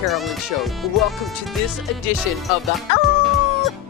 Carolyn Show. Welcome to this edition of the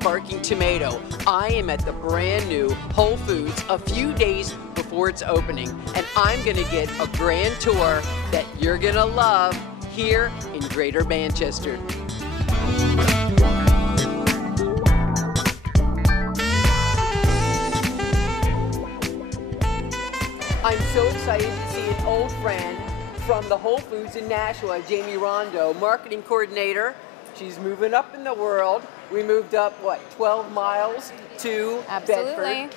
Barking Tomato. I am at the brand new Whole Foods a few days before its opening, and I'm gonna get a grand tour that you're gonna love here in Greater Manchester. I'm so excited to see an old friend from the Whole Foods in Nashua, Jamie Rondo, marketing coordinator. She's moving up in the world. We moved up, what, 12 miles to Bedford.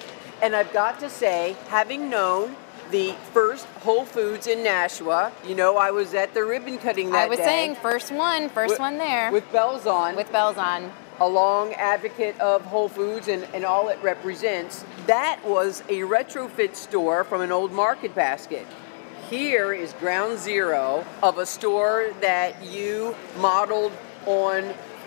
And I've got to say, having known the first Whole Foods in Nashua, you know, I was at the ribbon cutting that day. I was saying, first one there. With bells on. With bells on. A long advocate of Whole Foods and all it represents. That was a retrofit store from an old market basket. Here is ground zero of a store that you modeled on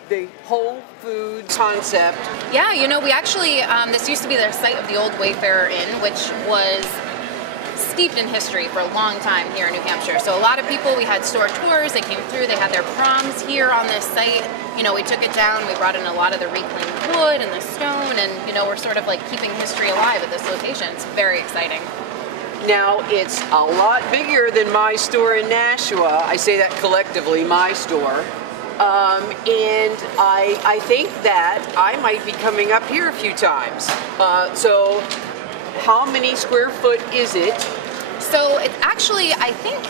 the Whole Foods concept. Yeah, you know, we actually, this used to be the site of the old Wayfarer Inn, which was steeped in history for a long time here in New Hampshire. So a lot of people, we had store tours, they came through, they had their proms here on this site. You know, we took it down, we brought in a lot of the reclaimed wood and the stone, and, you know, we're sort of like keeping history alive at this location. It's very exciting. Now, it's a lot bigger than my store in Nashua. I say that collectively, my store. And I think that I might be coming up here a few times. So how many square foot is it? So it's actually, I think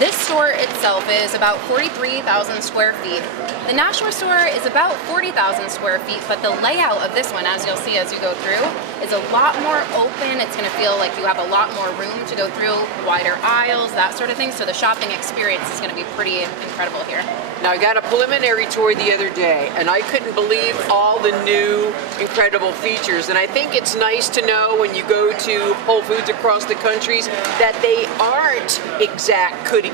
this store itself is about 43,000 square feet. The Nashua store is about 40,000 square feet, but the layout of this one, as you'll see as you go through, is a lot more open. It's going to feel like you have a lot more room to go through, wider aisles, that sort of thing. So the shopping experience is going to be pretty incredible here. Now, I got a preliminary tour the other day, and I couldn't believe all the new incredible features. And I think it's nice to know when you go to Whole Foods across the countries that they aren't exact cookie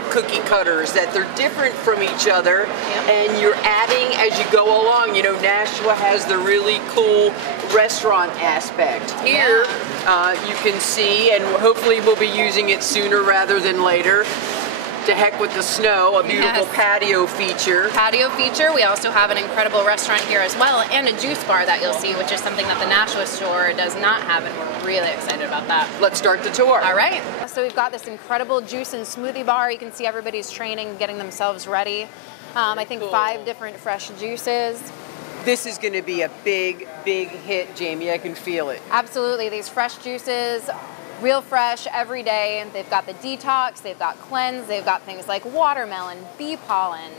cutters, that they're different from each other, and you're adding as you go along. You know, Nashua has the really cool restaurant aspect. Here, you can see, and hopefully we'll be using it sooner rather than later. To heck with the snow, a beautiful patio feature. Patio feature. We also have an incredible restaurant here as well, and a juice bar that you'll see, which is something that the Nashua store does not have, and we're really excited about that. Let's start the tour. All right. So we've got this incredible juice and smoothie bar. You can see everybody's training, getting themselves ready. I think 5 different fresh juices. This is going to be a big, big hit, Jamie. I can feel it. Absolutely. These fresh juices, real fresh every day. They've got the detox, they've got cleanse, they've got things like watermelon, bee pollen,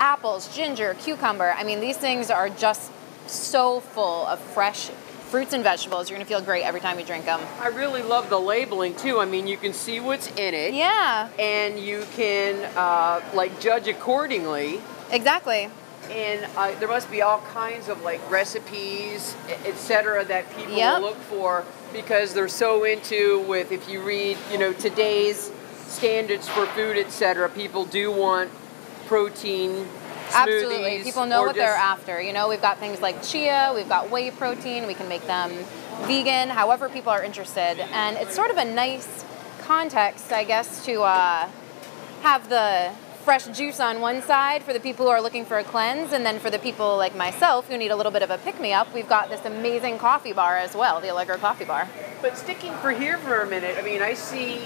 apples, ginger, cucumber. I mean, these things are just so full of fresh fruits and vegetables. You're gonna feel great every time you drink them. I really love the labeling too. I mean, you can see what's in it. Yeah. And you can like judge accordingly. Exactly. And there must be all kinds of like recipes, etc., that people will look for, because they're so into with, if you read, you know, today's standards for food, etc., people do want protein smoothies. Absolutely. People know what they're after. You know, we've got things like chia, we've got whey protein, we can make them vegan, however people are interested. And it's sort of a nice context, I guess, to have the fresh juice on one side for the people who are looking for a cleanse, and then for the people like myself who need a little bit of a pick-me-up, we've got this amazing coffee bar as well, the Allegro coffee bar. But sticking for here for a minute, I mean, I see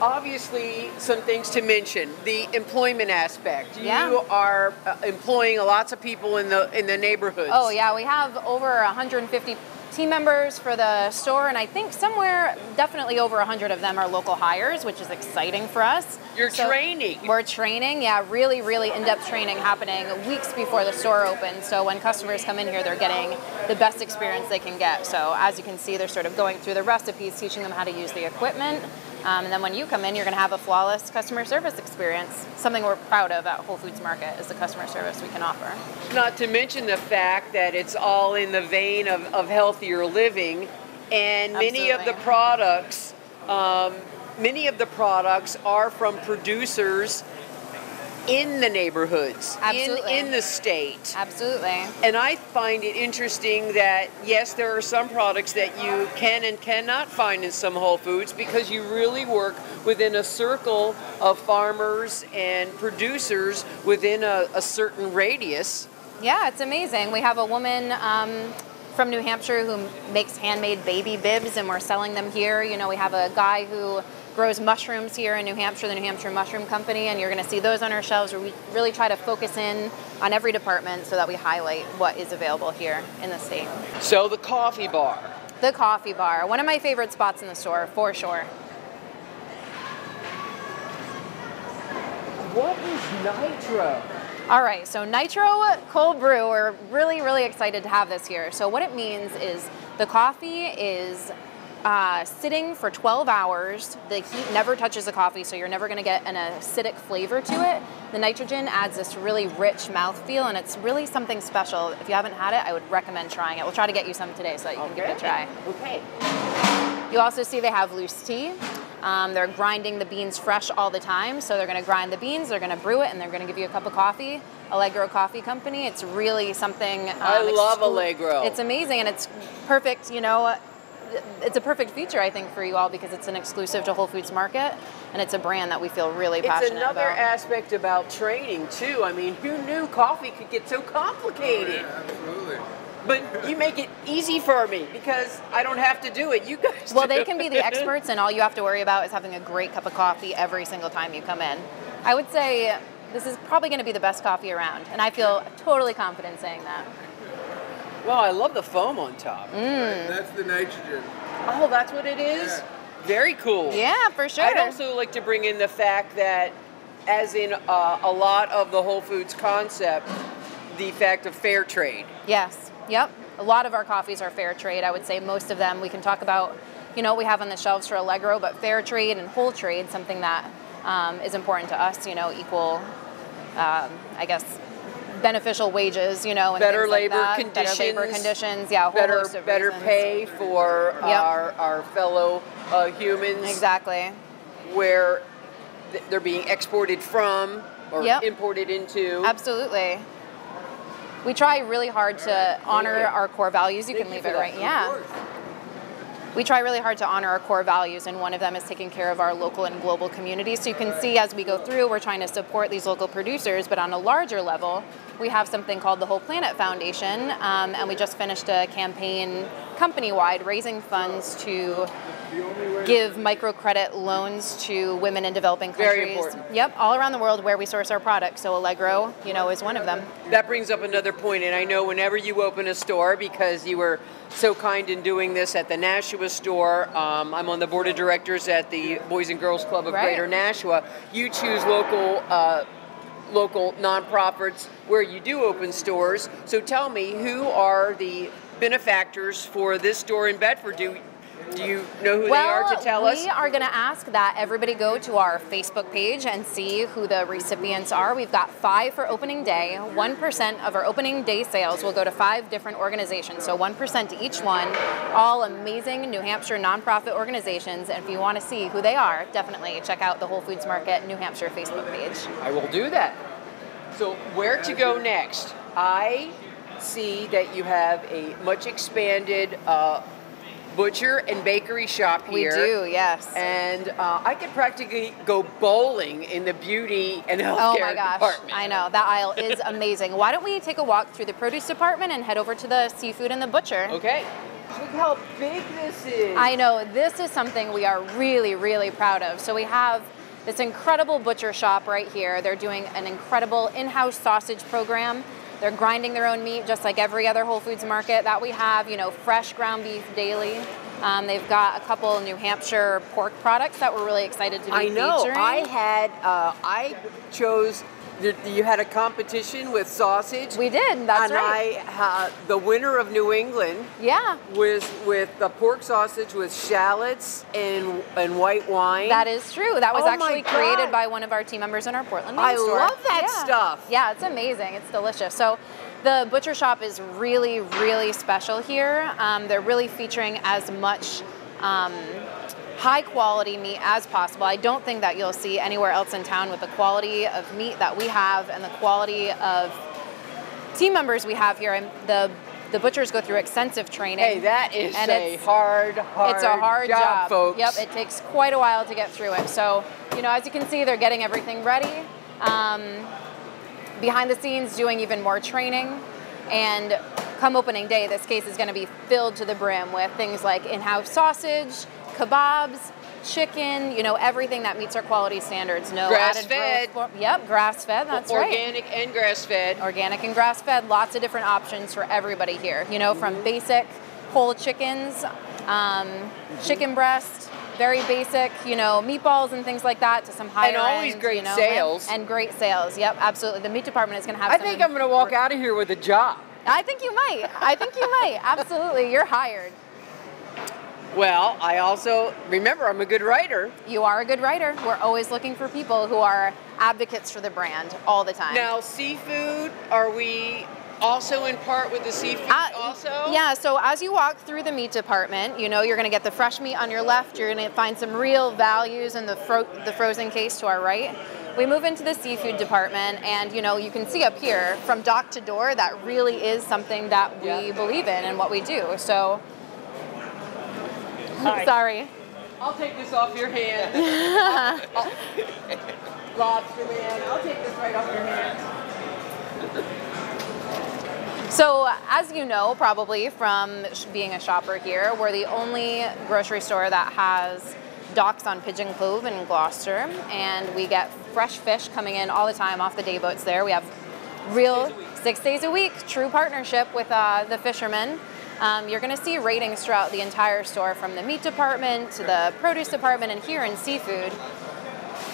obviously some things to mention. The employment aspect. You are employing lots of people in the neighborhoods. Oh yeah, we have over 150 team members for the store, and I think somewhere definitely over 100 of them are local hires, which is exciting for us. You're training. We're training, yeah, really, really in-depth training happening weeks before the store opens. So when customers come in here, they're getting the best experience they can get. So as you can see, they're sort of going through the recipes, teaching them how to use the equipment. And then when you come in, you're going to have a flawless customer service experience. Something we're proud of at Whole Foods Market is the customer service we can offer. Not to mention the fact that it's all in the vein of healthier living, and many of the products are from producers in the neighborhoods, Absolutely. in the state. Absolutely. And I find it interesting that, yes, there are some products that you can and cannot find in some Whole Foods because you really work within a circle of farmers and producers within a certain radius. Yeah, it's amazing. We have a woman from New Hampshire who makes handmade baby bibs, and we're selling them here. You know, we have a guy who grows mushrooms here in New Hampshire, the New Hampshire Mushroom Company, and you're going to see those on our shelves where we really try to focus in on every department so that we highlight what is available here in the state. So the coffee bar. The coffee bar, one of my favorite spots in the store, for sure. What is Nitro? All right, so Nitro Cold Brew, we're really, really excited to have this here. So what it means is the coffee is sitting for 12 hours. The heat never touches the coffee, so you're never going to get an acidic flavor to it. The nitrogen adds this really rich mouthfeel, and it's really something special. If you haven't had it, I would recommend trying it. We'll try to get you some today so that you can give it a try. Okay. You also see they have loose tea. They're grinding the beans fresh all the time, so they're going to grind the beans, they're going to brew it, and they're going to give you a cup of coffee. Allegro Coffee Company. It's really something. I love Allegro. It's amazing, and it's perfect. You know, it's a perfect feature, I think, for you all because it's an exclusive to Whole Foods Market, and it's a brand that we feel really passionate about. It's another aspect about training too. I mean, who knew coffee could get so complicated? Yeah, absolutely. But you make it easy for me because I don't have to do it. You guys Well, do. they can be the experts, and all you have to worry about is having a great cup of coffee every single time you come in. I would say this is probably going to be the best coffee around, and I feel totally confident saying that. Well, I love the foam on top. That's the nitrogen. Oh, that's what it is? Yeah. Very cool. Yeah, for sure. I'd also like to bring in the fact that, as in a lot of the Whole Foods concept, the fact of fair trade. Yes. Yep. A lot of our coffees are fair trade. I would say most of them. We can talk about, you know, what we have on the shelves for Allegro, but fair trade and whole trade, something that is important to us, you know, equal, I guess, beneficial wages, you know, and Better things like labor that. conditions. Better labor conditions, yeah, a whole host of better reasons. pay for our fellow humans. Exactly. Where they're being exported from or Yep. imported into. Absolutely. We try really hard to honor our core values. You can leave it right. Yeah. We try really hard to honor our core values, and one of them is taking care of our local and global communities. So you can see as we go through, we're trying to support these local producers, but on a larger level, we have something called the Whole Planet Foundation, and we just finished a campaign company-wide raising funds to give microcredit loans to women in developing countries. Very important. Yep, all around the world where we source our products. So Allegro, you know, is one of them. That brings up another point, and I know whenever you open a store, because you were so kind in doing this at the Nashua store, I'm on the board of directors at the Boys and Girls Club of Right. Greater Nashua. You choose local nonprofits where you do open stores. So tell me, who are the benefactors for this store in Bedford? Do you know who they are to tell us? We are going to ask that everybody go to our Facebook page and see who the recipients are. We've got 5 for opening day. 1% of our opening day sales will go to 5 different organizations, so 1% to each one. All amazing New Hampshire nonprofit organizations, and if you want to see who they are, definitely check out the Whole Foods Market New Hampshire Facebook page. I will do that. So where to go next? I see that you have a much expanded butcher and bakery shop here. We do, yes. And I could practically go bowling in the beauty and healthcare Oh my gosh, department. I know, that aisle is amazing. Why don't we take a walk through the produce department and head over to the seafood and the butcher? Okay. Look how big this is. I know, this is something we are really, really proud of. So we have this incredible butcher shop right here. They're doing an incredible in-house sausage program. They're grinding their own meat just like every other Whole Foods market that we have, you know, fresh ground beef daily. They've got a couple New Hampshire pork products that we're really excited to be I know. featuring. I chose. You had a competition with sausage. We did, that's and right. The winner of New England Yeah. was with the pork sausage with shallots and white wine. That is true. That was Oh my actually God. created by one of our team members in our Portland main I store. love that Yeah. stuff. Yeah, it's amazing. It's delicious. So the butcher shop is really, really special here. They're really featuring as much high quality meat as possible. I don't think that you'll see anywhere else in town with the quality of meat that we have and the quality of team members we have here. The butchers go through extensive training. Hey, that is and it's a hard job, folks. Yep, it takes quite a while to get through it. So, you know, as you can see, they're getting everything ready. Behind the scenes, doing even more training. And come opening day, this case is going to be filled to the brim with things like in-house sausage, kebabs, chicken, you know, everything that meets our quality standards. No grass-fed. Yep, grass-fed, that's right. Organic and grass-fed. Organic and grass-fed, lots of different options for everybody here. You know, from basic whole chickens, chicken breast, very basic, you know, meatballs and things like that, to some higher and always end, great you know, sales. And great sales. Yep, absolutely. The meat department is going to have. I think I'm going to walk out of here with a job. I think you might. I think you might. Absolutely, you're hired. Well, I also remember I'm a good writer. You are a good writer. We're always looking for people who are advocates for the brand all the time. Now, seafood, are we also in part with the seafood also? Yeah, so as you walk through the meat department, you know, you're going to get the fresh meat on your left. You're going to find some real values in the frozen case to our right. We move into the seafood department, and you know, you can see up here from dock to door that really is something that we believe in and what we do. So, sorry. I'll take this off your hand. Lobster man, I'll take this right off your hand. So, as you know, probably from being a shopper here, we're the only grocery store that has docks on Pigeon Cove in Gloucester, and we get fresh fish coming in all the time off the day boats there. We have real 6 days a week, true partnership with the fishermen. You're going to see ratings throughout the entire store, from the meat department to the produce department, and here in seafood.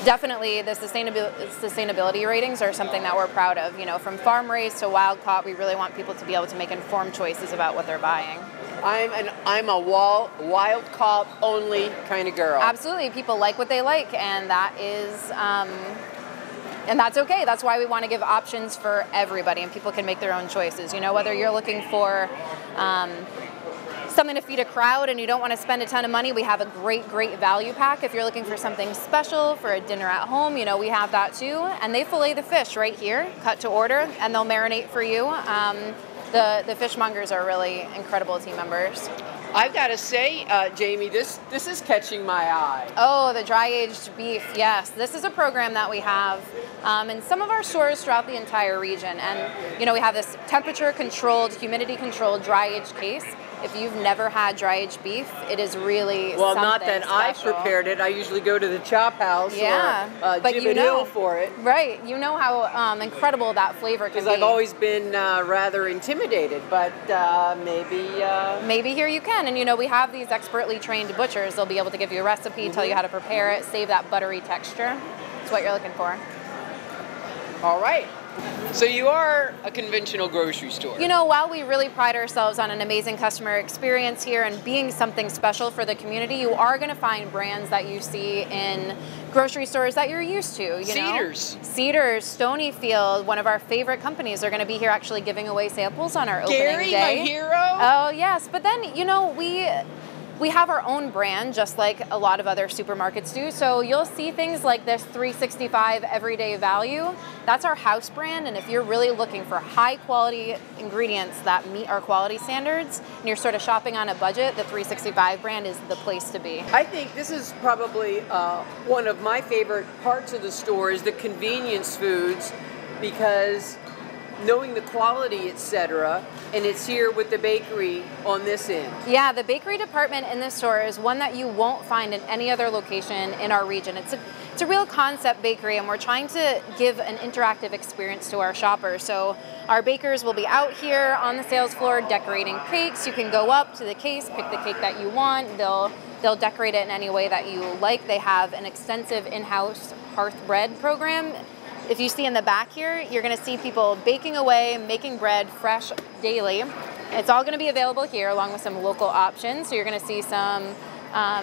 Definitely the sustainability ratings are something that we're proud of. You know, from farm raised to wild caught, we really want people to be able to make informed choices about what they're buying. I'm a wild caught only kind of girl. Absolutely, people like what they like, and that is, and that's okay. That's why we want to give options for everybody, and people can make their own choices. You know, whether you're looking for something to feed a crowd and you don't want to spend a ton of money, we have a great value pack. If you're looking for something special for a dinner at home, you know, we have that too. And they fillet the fish right here, cut to order, and they'll marinate for you. The fishmongers are really incredible team members. I've got to say, Jamie, this is catching my eye. Oh, the dry aged beef, yes. This is a program that we have in some of our stores throughout the entire region. And, you know, we have this temperature controlled, humidity controlled dry aged case. If you've never had dry aged beef, it is really well, something not that special. I've prepared it. I usually go to the Chop House or but Jim you and know, Hill for it. Right. You know how incredible that flavor can be. Because I've always been rather intimidated, but maybe... Maybe here you can. And, you know, we have these expertly trained butchers. They'll be able to give you a recipe, tell you how to prepare it, save that buttery texture. It's what you're looking for. All right. So you are a conventional grocery store. You know, while we really pride ourselves on an amazing customer experience here and being something special for the community, you are going to find brands that you see in grocery stores that you're used to. You Cedars. know? Cedars, Stonyfield, one of our favorite companies, are going to be here actually giving away samples on our opening day. Gary, my hero? Oh, yes. But then, you know, we have our own brand, just like a lot of other supermarkets do. So you'll see things like this 365 everyday value. That's our house brand. And if you're really looking for high quality ingredients that meet our quality standards, and you're sort of shopping on a budget, the 365 brand is the place to be. I think this is probably one of my favorite parts of the store is the convenience foods, because knowing the quality, etc., and it's here with the bakery on this end. Yeah, the bakery department in this store is one that you won't find in any other location in our region. It's a real concept bakery, and we're trying to give an interactive experience to our shoppers. So our bakers will be out here on the sales floor decorating cakes. You can go up to the case, pick the cake that you want. They'll decorate it in any way that you like. They have an extensive in-house hearth bread program. If you see in the back here, you're going to see people baking away, making bread fresh daily. It's all going to be available here along with some local options. So you're going to see some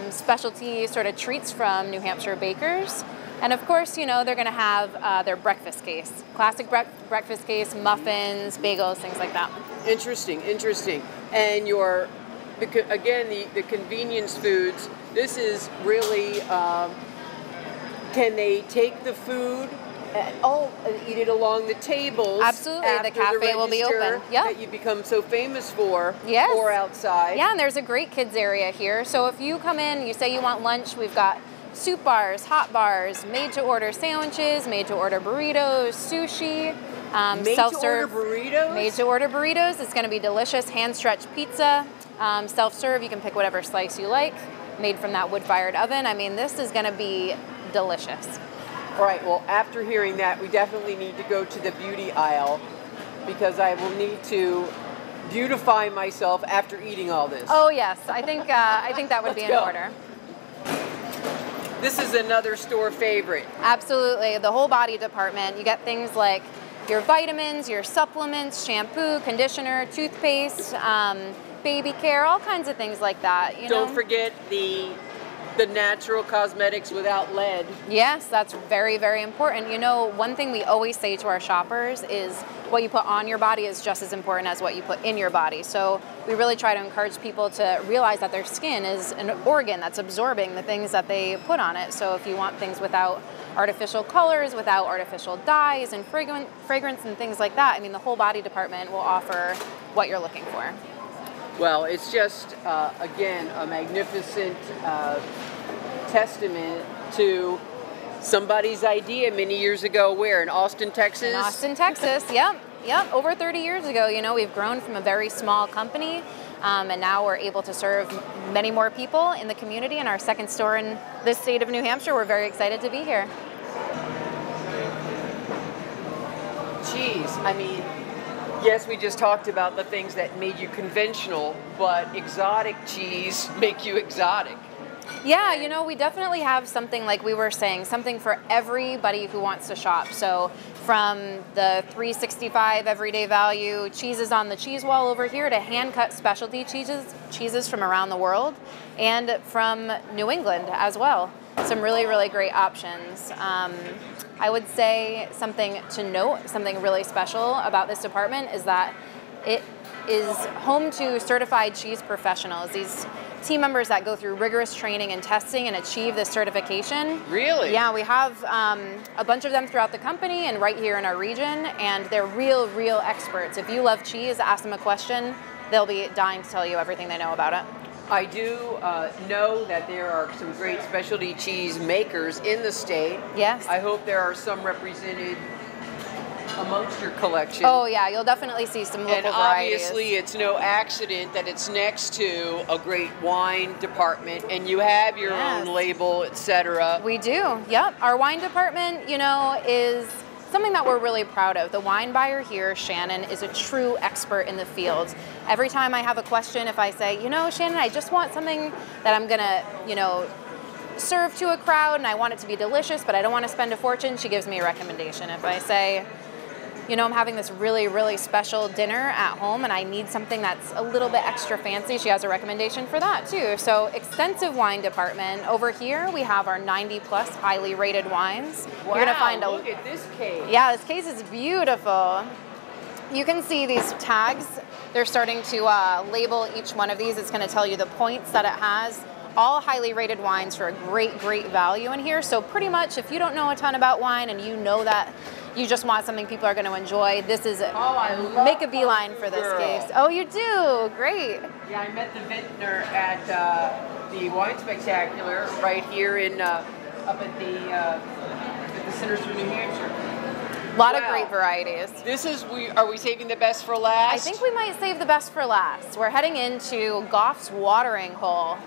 specialty sort of treats from New Hampshire bakers. And of course, you know, they're going to have their breakfast case. Classic breakfast case, muffins, bagels, things like that. Interesting, interesting. And your again, the convenience foods, this is really, can they take the food, eat it along the tables? Absolutely, the after cafe will be open. Yep. That you become so famous for, Yes. or outside. Yeah, and there's a great kids area here. So if you come in, you say you want lunch, we've got soup bars, hot bars, made-to-order sandwiches, made-to-order burritos, sushi, self-serve. Made-to-order burritos? Made-to-order burritos. It's going to be delicious. Hand-stretched pizza, self-serve. You can pick whatever slice you like, made from that wood-fired oven. I mean, this is going to be delicious. All right, well, after hearing that, we definitely need to go to the beauty aisle because I will need to beautify myself after eating all this. Oh, yes. I think that would be in order. This is another store favorite. Absolutely. The whole body department. You get things like your vitamins, your supplements, shampoo, conditioner, toothpaste, baby care, all kinds of things like that. Don't forget the natural cosmetics without lead. Yes, that's very, very important. One thing we always say to our shoppers is what you put on your body is just as important as what you put in your body. So we really try to encourage people to realize that their skin is an organ that's absorbing the things that they put on it. So if you want things without artificial colors, without artificial dyes and fragrance and things like that, I mean, the whole body department will offer what you're looking for. Well, it's just, again, a magnificent testament to somebody's idea many years ago. Where? In Austin, Texas? In Austin, Texas, yep. Over 30 years ago, we've grown from a very small company, and now we're able to serve many more people in the community. In our second store in this state of New Hampshire, we're very excited to be here. Cheese, I mean, yes, we just talked about the things that made you conventional, but exotic cheese make you exotic. Yeah, we definitely have something, like we were saying, something for everybody who wants to shop. So from the $3.65 everyday value cheeses on the cheese wall over here to hand-cut specialty cheeses from around the world and from New England as well. Some really, really great options. I would say something to note, something really special about this department is that it is home to certified cheese professionals. These team members that go through rigorous training and testing and achieve this certification. Really? Yeah, we have a bunch of them throughout the company and right here in our region, and they're real experts. If you love cheese, ask them a question, they'll be dying to tell you everything they know about it. I do know that there are some great specialty cheese makers in the state. Yes. I hope there are some represented amongst your collection. Oh yeah, you'll definitely see some local and varieties. Obviously it's no accident that it's next to a great wine department and you have your own label, etc. We do, yep. Our wine department, is something that we're really proud of. The wine buyer here, Shannon, is a true expert in the field. Every time I have a question, if I say, Shannon, I just want something that I'm gonna, serve to a crowd and I want it to be delicious, but I don't want to spend a fortune, she gives me a recommendation. If I say, I'm having this really special dinner at home and I need something that's a little bit extra fancy, she has a recommendation for that too. So extensive wine department. Over here we have our 90+ highly rated wines. Wow, you're gonna find look at this case. Yeah, this case is beautiful. You can see these tags. They're starting to label each one of these. It's gonna tell you the points that it has. All highly rated wines for a great value in here. So pretty much if you don't know a ton about wine and you know that you just want something people are going to enjoy, this is it. Oh, I love Make a beeline for this case. Oh, you do? Great. Yeah, I met the vintner at the Wine Spectacular right here in up at the Centers for New Hampshire. A lot of great varieties. This is, are we saving the best for last? I think we might save the best for last. We're heading into Goff's watering hole.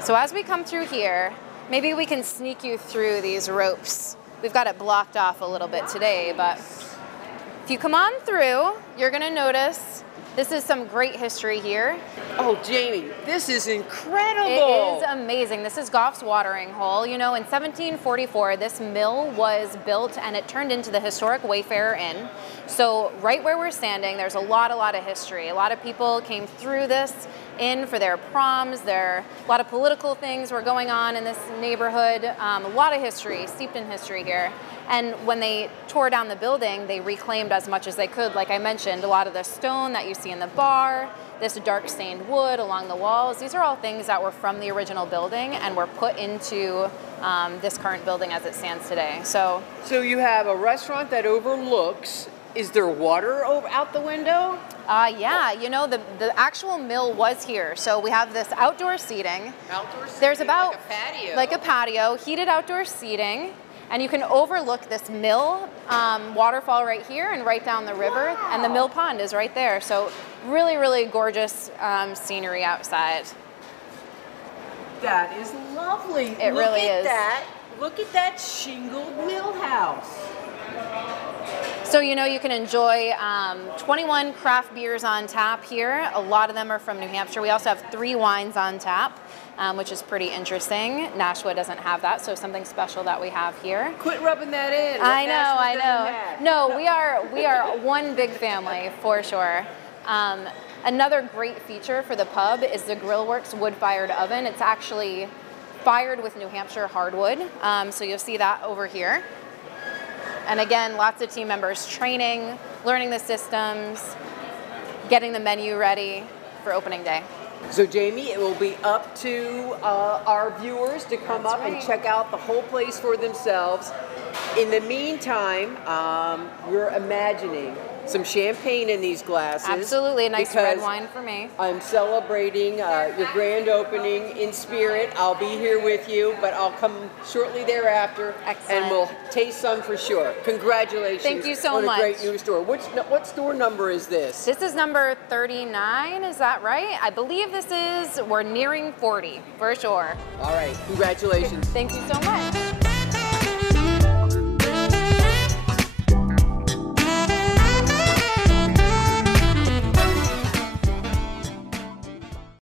So as we come through here, maybe we can sneak you through these ropes. We've got it blocked off a little bit today, but if you come on through, you're gonna notice this is some great history here. Oh, Jamie, this is incredible. It is amazing. This is Goff's watering hole. In 1744, this mill was built and it turned into the historic Wayfarer Inn. So right where we're standing, there's a lot of history. A lot of people came through this inn for their proms. A lot of political things were going on in this neighborhood. A lot of history, steeped in history here. And when they tore down the building, they reclaimed as much as they could. Like I mentioned, a lot of the stone that you see in the bar, this dark stained wood along the walls. These are all things that were from the original building and were put into this current building as it stands today. So you have a restaurant that overlooks. Is there water out the window? Yeah, you know, the actual mill was here. So we have this outdoor seating. Outdoor seating, There's about like a patio. Like a patio, heated outdoor seating. And you can overlook this mill waterfall right here and right down the river. Wow. And the mill pond is right there. So really, really gorgeous scenery outside. That is lovely. It really is. Look at that shingled mill house. So, you know, you can enjoy 21 craft beers on tap here. A lot of them are from New Hampshire. We also have 3 wines on tap, which is pretty interesting. Nashua doesn't have that, so something special that we have here. Quit rubbing that in. I know. No, we are one big family for sure. Another great feature for the pub is the Grillworks wood-fired oven. It's actually fired with New Hampshire hardwood, so you'll see that over here. And again, lots of team members training, learning the systems, getting the menu ready for opening day. So Jamie, it will be up to our viewers to come up and check out the whole place for themselves. In the meantime, we're imagining some champagne in these glasses. Absolutely, a nice red wine for me. I'm celebrating your grand opening in spirit. I'll be here with you, but I'll come shortly thereafter. Excellent. And we'll taste some for sure. Congratulations. Thank you so much. On a great new store. What store number is this? This is number 39, is that right? I believe we're nearing 40, for sure. All right, congratulations. Thank you so much.